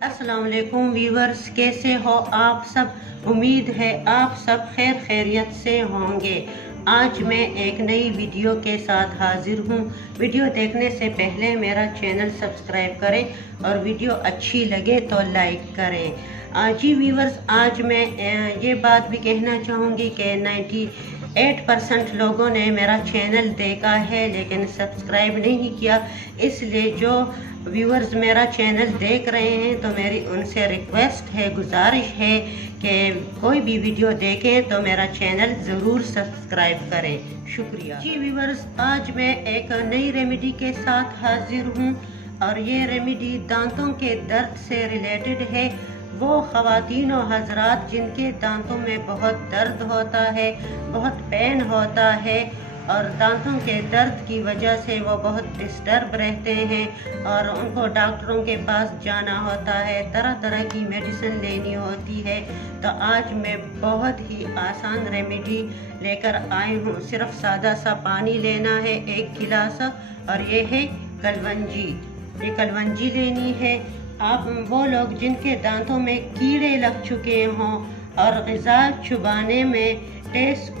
अस्सलाम वालेकुम व्यूवर्स, कैसे हो आप सब। उम्मीद है आप सब खैर खैरियत से होंगे। आज मैं एक नई वीडियो के साथ हाजिर हूँ। वीडियो देखने से पहले मेरा चैनल सब्सक्राइब करें और वीडियो अच्छी लगे तो लाइक करें। जी व्यूवर्स, आज मैं ये बात भी कहना चाहूँगी कि 98% लोगों ने मेरा चैनल देखा है लेकिन सब्सक्राइब नहीं किया। इसलिए जो व्यूअर्स मेरा चैनल देख रहे हैं तो मेरी उनसे रिक्वेस्ट है, गुजारिश है कि कोई भी वीडियो देखें तो मेरा चैनल ज़रूर सब्सक्राइब करें। शुक्रिया। जी व्यूअर्स, आज मैं एक नई रेमेडी के साथ हाजिर हूँ और ये रेमेडी दांतों के दर्द से रिलेटेड है। वो ख़वातीन और हज़रात जिनके दांतों में बहुत दर्द होता है, बहुत पेन होता है और दांतों के दर्द की वजह से वो बहुत डिस्टर्ब रहते हैं और उनको डॉक्टरों के पास जाना होता है, तरह तरह की मेडिसिन लेनी होती है। तो आज मैं बहुत ही आसान रेमेडी लेकर आई हूँ। सिर्फ सादा सा पानी लेना है 1 गिलास और ये है कलवंजी। ये कलवंजी लेनी है। आप वो लोग जिनके दांतों में कीड़े लग चुके हों और ग़िज़ा चुबाने में टेस्ट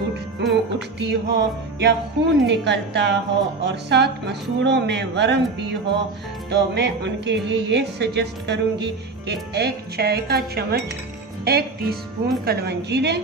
उठती हो या खून निकलता हो और साथ मसूड़ों में वर्म भी हो, तो मैं उनके लिए ये सजेस्ट करूँगी कि 1 चाय का चम्मच 1 टीस्पून कलवंजी लें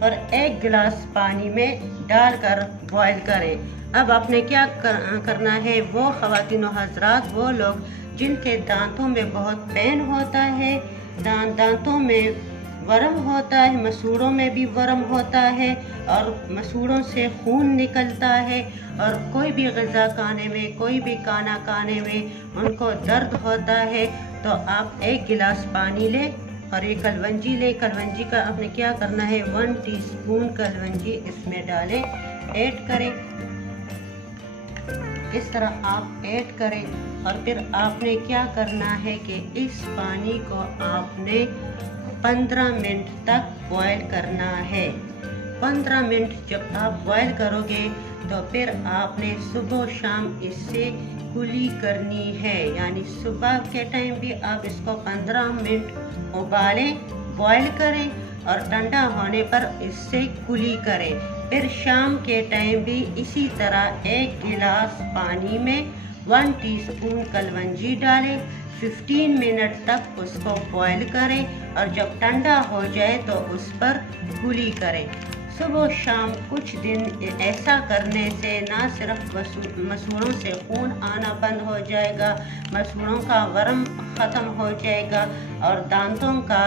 और 1 गिलास पानी में डालकर बॉईल करें। अब आपने क्या करना है, वो ख़वातीन और हज़रात, वो लोग जिनके दांतों में बहुत पेन होता है, दांतों में वर्म होता है, मसूड़ों में भी वर्म होता है और मसूड़ों से खून निकलता है और कोई भी ग़िज़ा खाने में, कोई भी खाना खाने में उनको दर्द होता है, तो आप 1 गिलास पानी लें और ये कलवंजी लें। कलवंजी का आपने क्या करना है, 1 टीस्पून कलवंजी इसमें डालें, ऐड करें। इस तरह आप ऐड करें और फिर आपने क्या करना है कि इस पानी को आपने 15 मिनट तक बॉयल करना है। 15 मिनट जब आप बॉयल करोगे तो फिर आपने सुबह शाम इससे कुली करनी है, यानी सुबह के टाइम भी आप इसको 15 मिनट उबालें, बॉयल करें और ठंडा होने पर इससे कुली करें। फिर शाम के टाइम भी इसी तरह 1 गिलास पानी में 1 टीस्पून कलवंजी डालें, 15 मिनट तक उसको बॉयल करें और जब ठंडा हो जाए तो उस पर कुली करें। सुबह शाम कुछ दिन ऐसा करने से ना सिर्फ मसूड़ों से खून आना बंद हो जाएगा, मसूड़ों का वर्म ख़त्म हो जाएगा और दांतों का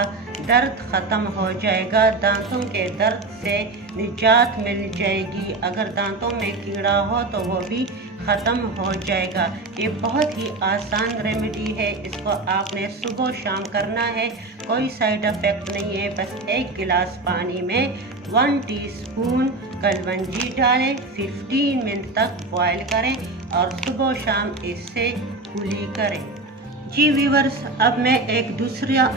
दर्द ख़त्म हो जाएगा। दांतों के दर्द से निजात मिल जाएगी। अगर दांतों में कीड़ा हो तो वो भी ख़त्म हो जाएगा। ये बहुत ही आसान रेमेडी है। इसको आपने सुबह शाम करना है, कोई साइड इफ़ेक्ट नहीं है। बस 1 गिलास पानी में 1 टीस्पून कलवंजी डालें, 15 मिनट तक बॉयल करें और सुबह शाम इससे कुली करें। जी व्यूवर्स, अब मैं एक दूसरा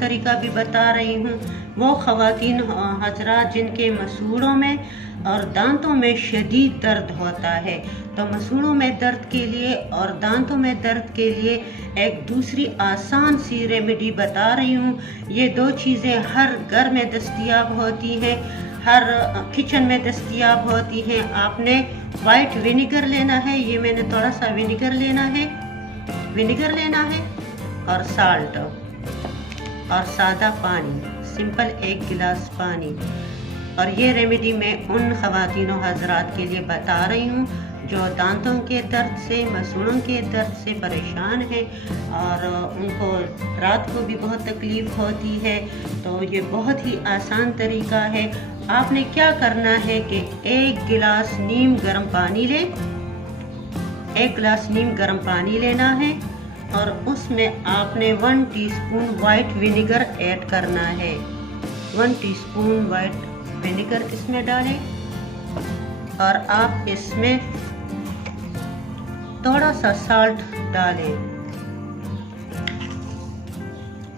तरीका भी बता रही हूँ। वो ख़वातीन हज़रात जिनके मसूड़ों में और दांतों में शदीद दर्द होता है, तो मसूड़ों में दर्द के लिए और दांतों में दर्द के लिए एक दूसरी आसान सी रेमेडी बता रही हूँ। ये 2 चीज़ें हर घर में दस्तयाब होती हैं, हर किचन में दस्तयाब होती हैं। आपने वाइट विनेगर लेना है, ये मैंने थोड़ा सा विनेगर लेना है और साल्ट और सादा पानी, सिंपल 1 गिलास पानी। और ये रेमेडी मैं उन ख़वातीनों हज़रात के लिए बता रही हूँ जो दांतों के दर्द से, मसूड़ों के दर्द से परेशान हैं और उनको रात को भी बहुत तकलीफ़ होती है। तो ये बहुत ही आसान तरीका है। आपने क्या करना है कि 1 गिलास नीम गर्म पानी लें, 1 गिलास नीम गर्म पानी लेना है और उसमें आपने 1 टीस्पून वाइट विनेगर ऐड करना है। 1 टीस्पून वाइट विनेगर इसमें डालें और आप इसमें थोड़ा सा साल्ट डालें,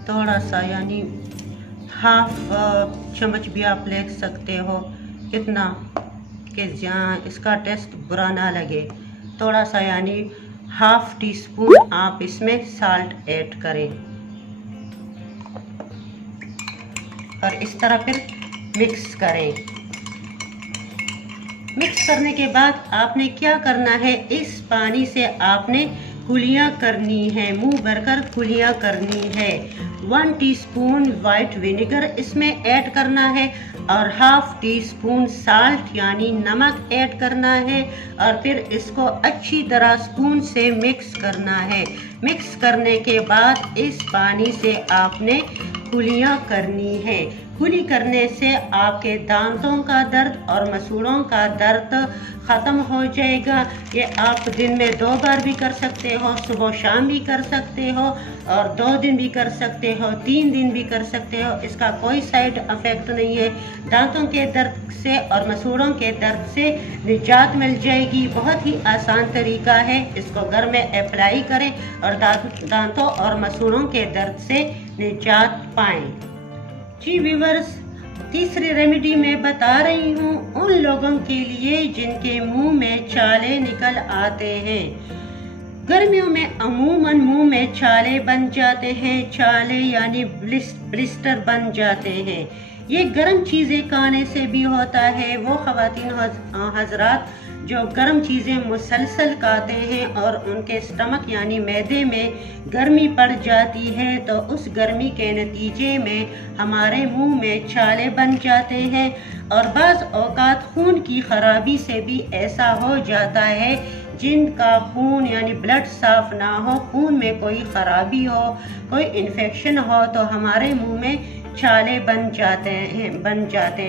थोड़ा सा, यानी हाफ चम्मच भी आप ले सकते हो, इतना कि जहाँ इसका टेस्ट बुरा ना लगे। थोड़ा सा यानी हाफ टी स्पून आप इसमें साल्ट ऐड करें। और इस तरह फिर मिक्स करें। मिक्स करने के बाद आपने क्या करना है, इस पानी से आपने कुलियाँ करनी है, मुंह भरकर कुलियाँ करनी है। 1 टीस्पून वाइट विनेगर इसमें ऐड करना है और हाफ टी स्पून साल्ट यानी नमक ऐड करना है और फिर इसको अच्छी तरह स्पून से मिक्स करना है। मिक्स करने के बाद इस पानी से आपने कुलियाँ करनी है। कुली करने से आपके दांतों का दर्द और मसूड़ों का दर्द ख़त्म हो जाएगा। ये आप दिन में 2 बार भी कर सकते हो, सुबह शाम भी कर सकते हो और 2 दिन भी कर सकते हो, 3 दिन भी कर सकते हो। इसका कोई साइड इफ़ेक्ट नहीं है। दांतों के दर्द से और मसूड़ों के दर्द से निजात मिल जाएगी। बहुत ही आसान तरीका है, इसको घर में अप्लाई करें और दांतों और मसूड़ों के दर्द से निजात पाएं। जी व्यूअर्स, तीसरी रेमेडी मैं बता रही हूँ उन लोगों के लिए जिनके मुंह में छाले निकल आते हैं। गर्मियों में अमूमन मुंह में छाले बन जाते हैं, छाले यानी ब्लिस्टर बन जाते हैं। ये गर्म चीज़ें खाने से भी होता है। वो ख़वातीन हज़रात जो गर्म चीज़ें मुसलसल खाते हैं और उनके स्टमक यानी मैदे में गर्मी पड़ जाती है, तो उस गर्मी के नतीजे में हमारे मुंह में छाले बन जाते हैं। और बाज़ औक़ात खून की ख़राबी से भी ऐसा हो जाता है, जिनका खून यानी ब्लड साफ़ ना हो, खून में कोई ख़राबी हो, कोई इन्फेक्शन हो, तो हमारे मुंह में छाले बन जाते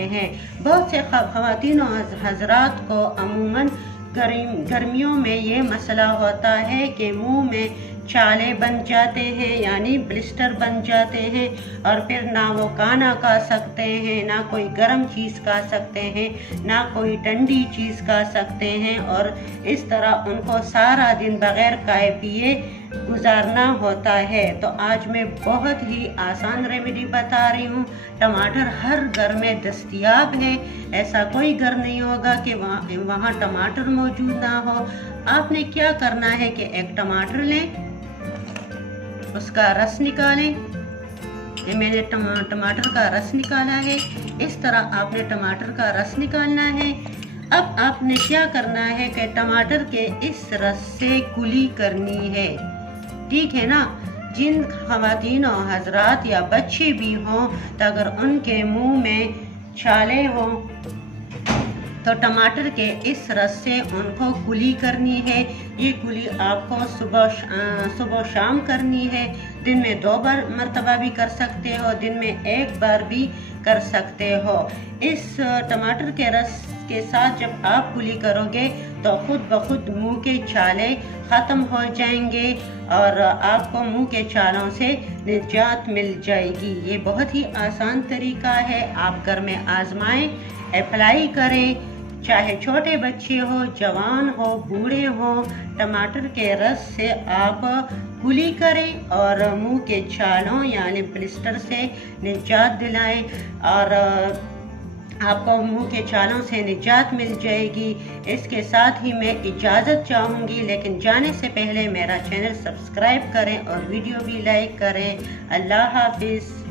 हैं। बहुत से ख़वातीन हज़रात को अमूमन गर्मियों में ये मसला होता है कि मुंह में छाले बन जाते हैं यानी ब्लिस्टर बन जाते हैं और फिर ना वो खाना खा सकते हैं, ना कोई गर्म चीज़ खा सकते हैं, ना कोई ठंडी चीज़ खा सकते हैं और इस तरह उनको सारा दिन बग़ैर खाए पिए गुजारना होता है। तो आज मैं बहुत ही आसान रेमेडी बता रही हूँ। टमाटर हर घर में दस्तयाब है, ऐसा कोई घर नहीं होगा कि वहाँ टमाटर मौजूद ना हो। आपने क्या करना है कि एक टमाटर लें, उसका रस निकालें। ये मैंने टमाटर का रस निकाला है। इस तरह आपने टमाटर का रस निकालना है। अब आपने क्या करना है कि टमाटर के इस रस से कुली करनी है, ठीक है ना। जिन ख़वातीन और हज़रात या बच्चे भी हों, तो अगर उनके मुंह में छाले हों तो टमाटर के इस रस से उनको कुली करनी है। ये कुली आपको सुबह शाम करनी है। दिन में 2 मरतबा भी कर सकते हो, दिन में 1 बार भी कर सकते हो। इस टमाटर के रस के साथ जब आप कुली करोगे तो खुद ब खुद मुँह के छाले ख़त्म हो जाएंगे और आपको मुँह के छालों से निजात मिल जाएगी। ये बहुत ही आसान तरीका है, आप घर में आजमाएं, अप्लाई करें। चाहे छोटे बच्चे हो, जवान हो, बूढ़े हो, टमाटर के रस से आप कुली करें और मुंह के छालों यानी ब्लिस्टर से निजात दिलाएं और आपको मुंह के छालों से निजात मिल जाएगी। इसके साथ ही मैं इजाज़त चाहूँगी, लेकिन जाने से पहले मेरा चैनल सब्सक्राइब करें और वीडियो भी लाइक करें। अल्लाह हाफिज़।